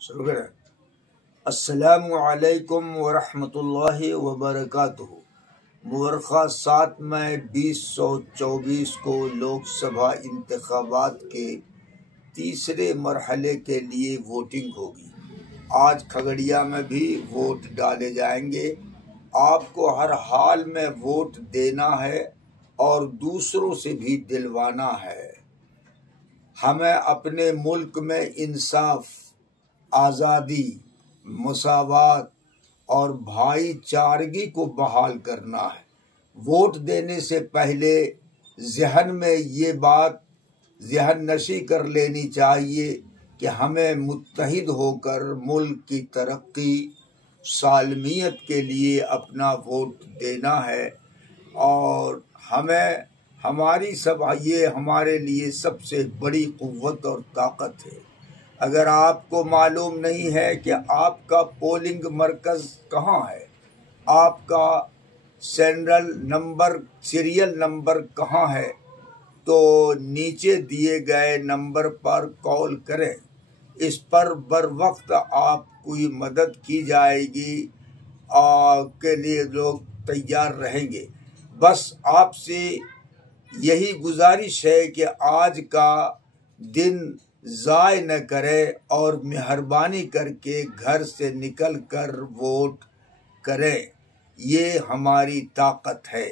शुरू करें। अस्सलामुअलैकुम वरहमतुल्लाहि वबरकातुहू। मुअर्रखा 7 मई 2024 को लोकसभा इंतखाबात के तीसरे मरहले के लिए वोटिंग होगी। आज खगड़िया में भी वोट डाले जाएंगे। आपको हर हाल में वोट देना है और दूसरों से भी दिलवाना है। हमें अपने मुल्क में इंसाफ, आज़ादी, मसावात और भाईचारगी को बहाल करना है। वोट देने से पहले जहन में ये बात जहन नशी कर लेनी चाहिए कि हमें मुत्तहिद होकर मुल्क की तरक्की, सालमियत के लिए अपना वोट देना है और हमें ये हमारे लिए सबसे बड़ी क़ुव्वत और ताकत है। अगर आपको मालूम नहीं है कि आपका पोलिंग मरकज़ कहाँ है, आपका सीरियल नंबर कहाँ है, तो नीचे दिए गए नंबर पर कॉल करें। इस पर बर वक्त आपकी मदद की जाएगी और के लिए लोग तैयार रहेंगे। बस आपसे यही गुजारिश है कि आज का दिन ज़ाय न करें और मेहरबानी करके घर से निकल कर वोट करें। ये हमारी ताकत है।